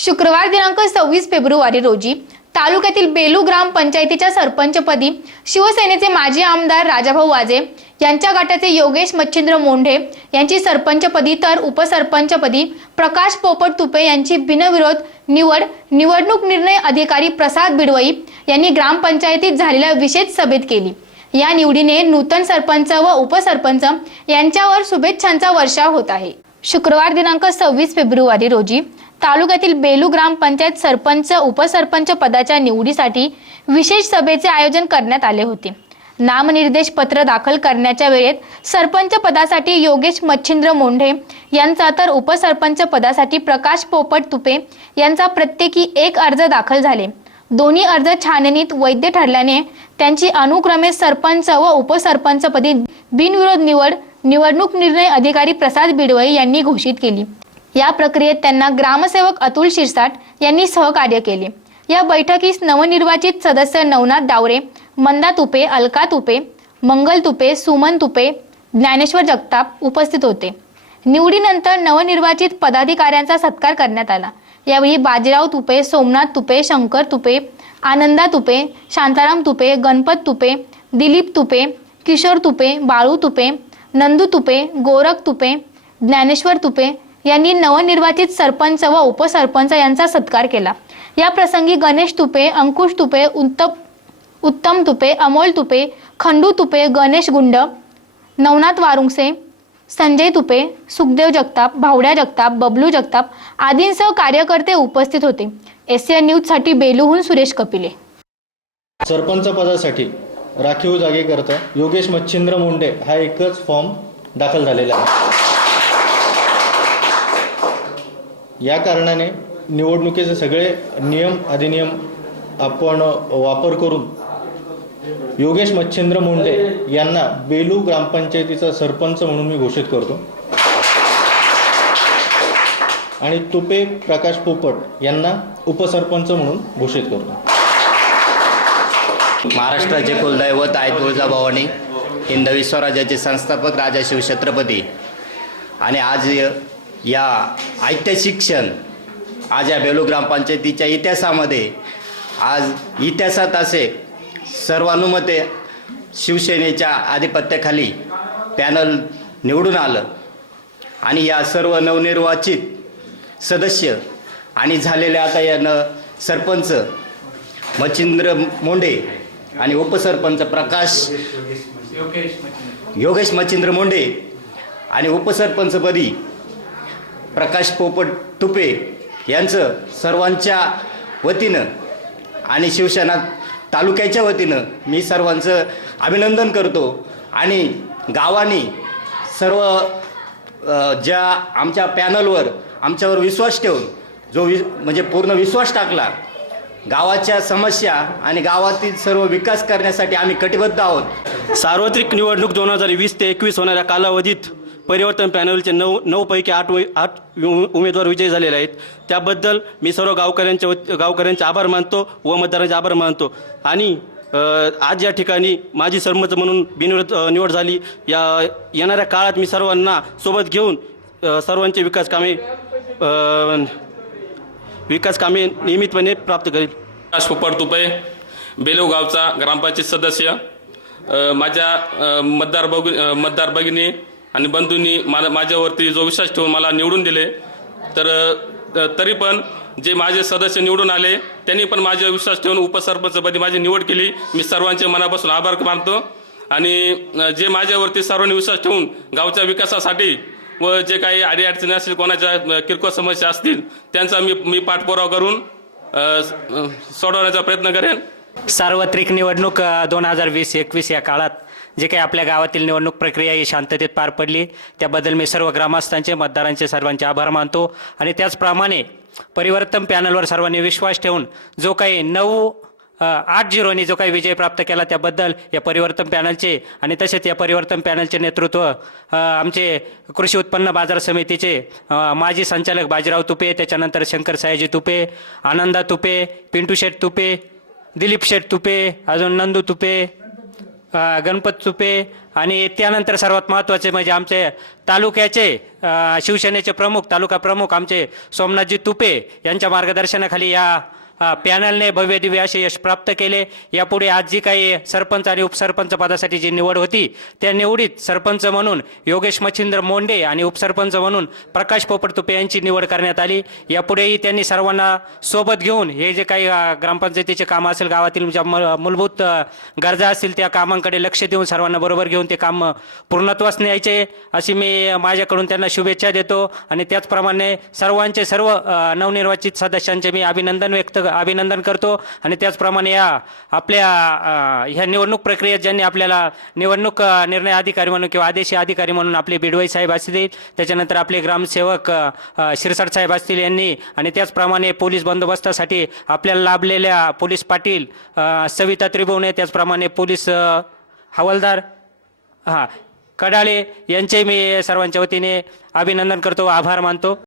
शुक्रवार दिनांक सव्वीस फेब्रुवारी रोजी तालुक्यातील बेलू ग्रामपंचायतीच्या सरपंचपदी शिवसेनेचे माजी आमदार राजाभाऊ वाजे यांच्या गटाचे योगेश मच्छिंद्र मोंढे यांची सरपंचपदी तर उपसरपंचपदी प्रकाश पोपट तुपे यांची बिनविरोध निवड निवडणूक निर्णय अधिकारी प्रसाद बिडवई यांनी ग्रामपंचायतीत झालेल्या विशेष सभेत केली. या निवडीने नूतन सरपंच व उपसरपंच यांच्यावर शुभेच्छांचा वर्षाव होत आहे. शुक्रवार दिनांक सव्वीस फेब्रुवारी रोजी तालुक्यातील बेलू ग्रामपंचायत सरपंच उपसरपंच पदाच्या निवडीसाठी विशेष सभेचे आयोजन करण्यात आले होते. नामनिर्देश पत्र दाखल करण्याच्या वेळेत सरपंच पदासाठी योगेश मच्छिंद्र मोंढे यांचा तर उपसरपंच पदासाठी प्रकाश पोपट तुपे यांचा प्रत्येकी एक अर्ज दाखल झाले. दोन्ही अर्ज छाननीत वैध ठरल्याने त्यांची अनुक्रमे सरपंच व उपसरपंचपदी बिनविरोध निवड निवडणूक निर्णय अधिकारी प्रसाद बिडवई यांनी घोषित केली. या प्रक्रियेत त्यांना ग्रामसेवक अतुल शिरसाट यांनी सहकार्य केले. या बैठकीस नवनिर्वाचित सदस्य नवनाथ डावरे मंदा तुपे अलका तुपे मंगल तुपे सुमन तुपे ज्ञानेश्वर जगताप उपस्थित होते. निवडीनंतर नवनिर्वाचित पदाधिकाऱ्यांचा सत्कार करण्यात आला. यावेळी बाजीराव तुपे सोमनाथ तुपे शंकर तुपे आनंदा तुपे शांताराम तुपे गणपत तुपे दिलीप तुपे किशोर तुपे बाळू तुपे नंदू तुपे गोरख तुपे ज्ञानेश्वर तुपे यांनी नवनिर्वाचित सरपंच व उपसरपंच यांचा सत्कार केला. या प्रसंगी गणेश तुपे अंकुश तुपे उत्तम उत्तम तुपे अमोल तुपे खंडू तुपे गणेश गुंड नवनाथ वारुंगसे संजय तुपे सुखदेव जगताप भावड्या जगताप बबलू जगताप आदींसह कार्यकर्ते उपस्थित होते. एशिया न्यूजसाठी बेलूहून सुरेश कपिले. सरपंच पदासाठी राखीव जागेकरता योगेश मच्छिंद्र मुंडे हा एकच फॉर्म दाखल झालेला आहे. या कारणाने निवडणुकीचे सगळे नियम अधिनियम आपण वापर करून योगेश मच्छिंद्र मुंडे यांना बेलू ग्रामपंचायतीचा सरपंच म्हणून मी घोषित करतो. आणि तुपे प्रकाश पोपट यांना उपसरपंच म्हणून घोषित करतो. महाराष्ट्राचे कुलदैवत आहे तुळजाभवानी हिंदवी स्वराज्याचे संस्थापक राजा शिवछत्रपती. आणि आज या ऐतिहासिक क्षण आज या बेलू ग्रामपंचायतीच्या इतिहासामध्ये आज इतिहासात असे सर्वानुमते शिवसेनेच्या आधिपत्याखाली पॅनल निवडून आलं आणि या सर्व नवनिर्वाचित सदस्य आणि झालेले आता या न सरपंच मच्छिंद्र मोंडे आणि उपसरपंच प्रकाश योगेश मच्छिंद्र मोंडे आणि उपसरपंचपदी प्रकाश पोपट तुपे यांचं सर्वांच्या वतीनं आणि शिवसेना तालुक्याच्या वतीनं मी सर्वांचं अभिनंदन करतो. आणि गावाने सर्व ज्या आमच्या पॅनलवर आमच्यावर विश्वास ठेवून जो वि म्हणजे पूर्ण विश्वास टाकला गावाच्या समस्या आणि गावातील सर्व विकास करण्यासाठी आम्ही कटिबद्ध आहोत. सार्वत्रिक निवडणूक दोन हजार वीस ते एकवीस होणाऱ्या कालावधीत परिवर्तन पॅनलचे नऊ नऊपैकी आठ आठ उ- उमेदवार विजयी झालेले आहेत. त्याबद्दल मी सर्व गावकऱ्यांच्या गावकऱ्यांचे आभार मानतो व मतदारांचे आभार मानतो. आणि आज या ठिकाणी माझी सरमत म्हणून बिनविरोध निवड झाली. या येणाऱ्या काळात मी सर्वांना सोबत घेऊन सर्वांचे विकास कामे विकास कामे नियमितपणे प्राप्त करेल पोपट तुपे बेलव गावचा ग्रामपंचायत सदस्य माझ्या मतदार बघ मतदार भगिनी आणि बंधूंनी मला माझ्यावरती जो विश्वास ठेवून मला निवडून दिले. तर तरी पण जे माझे सदस्य निवडून आले त्यांनी पण माझ्यावर विश्वास ठेवून उपसरपंचपदी माझी निवड केली. मी सर्वांचे मनापासून आभार मानतो. आणि जे माझ्यावरती सर्वांनी विश्वास ठेवून गावच्या विकासासाठी व जे काही अडीअडचणी असतील कोणाच्या किरकोळ समस्या असतील त्यांचा मी मी पाठपुरावा करून सोडवण्याचा प्रयत्न करेन. सार्वत्रिक निवडणूक दोन हजार वीस एकवीस या काळात जे काही आपल्या गावातील निवडणूक प्रक्रिया ही शांततेत पार पडली त्याबद्दल मी सर्व ग्रामस्थांचे मतदारांचे सर्वांचे आभार मानतो. आणि त्याचप्रमाणे परिवर्तन पॅनलवर सर्वांनी विश्वास ठेवून जो काही नऊ आठ झिरोनी जो काही विजय प्राप्त केला त्याबद्दल या परिवर्तन पॅनलचे आणि तसेच या परिवर्तन पॅनलचे नेतृत्व आमचे कृषी उत्पन्न बाजार समितीचे माजी संचालक बाजीराव तुपे त्याच्यानंतर शंकर सायाजी तुपे आनंदा तुपे पिंटू शेठ तुपे दिलीप शेठ तुपे अजून नंदू तुपे गणपत चुपे आणि त्यानंतर सर्वात महत्त्वाचे म्हणजे आमचे तालुक्याचे शिवसेनेचे प्रमुख तालुका प्रमुख आमचे सोमनाथजी तुपे यांच्या मार्गदर्शनाखाली या पॅनलने भव्य दिव्य असे यश प्राप्त केले. यापुढे आज जी काही सरपंच आणि उपसरपंच पदासाठी जी निवड होती त्या निवडीत सरपंच म्हणून योगेश मच्छिंद्र मोंडे आणि उपसरपंच म्हणून प्रकाश पोपट तुपे यांची निवड करण्यात आली. यापुढेही त्यांनी सर्वांना सोबत घेऊन हे जे काही ग्रामपंचायतीचे कामं असेल गावातील ज्या म- मूलभूत गरजा असतील त्या कामांकडे लक्ष देऊन सर्वांना बरोबर घेऊन ते काम पूर्णत्वास न्यायचे. अशी मी माझ्याकडून त्यांना शुभेच्छा देतो. आणि त्याचप्रमाणे सर्वांचे सर्व नवनिर्वाचित सदस्यांचे मी अभिनंदन व्यक्त अभिनंदन करतो. आणि त्याचप्रमाणे या आपल्या ह्या निवडणूक प्रक्रियेत ज्यांनी आपल्याला निवडणूक निर्णय अधिकारी म्हणून किंवा आदेशी अधिकारी म्हणून आपले बिडवाई साहेब असतील त्याच्यानंतर आपले ग्रामसेवक शिरसाट साहेब असतील यांनी आणि त्याचप्रमाणे पोलीस बंदोबस्तासाठी आपल्याला लाभलेल्या पोलीस पाटील सविता त्रिभुवने त्याचप्रमाणे पोलीस हवालदार हां कडाळे यांचे मी सर्वांच्या वतीने अभिनंदन करतो आभार मानतो.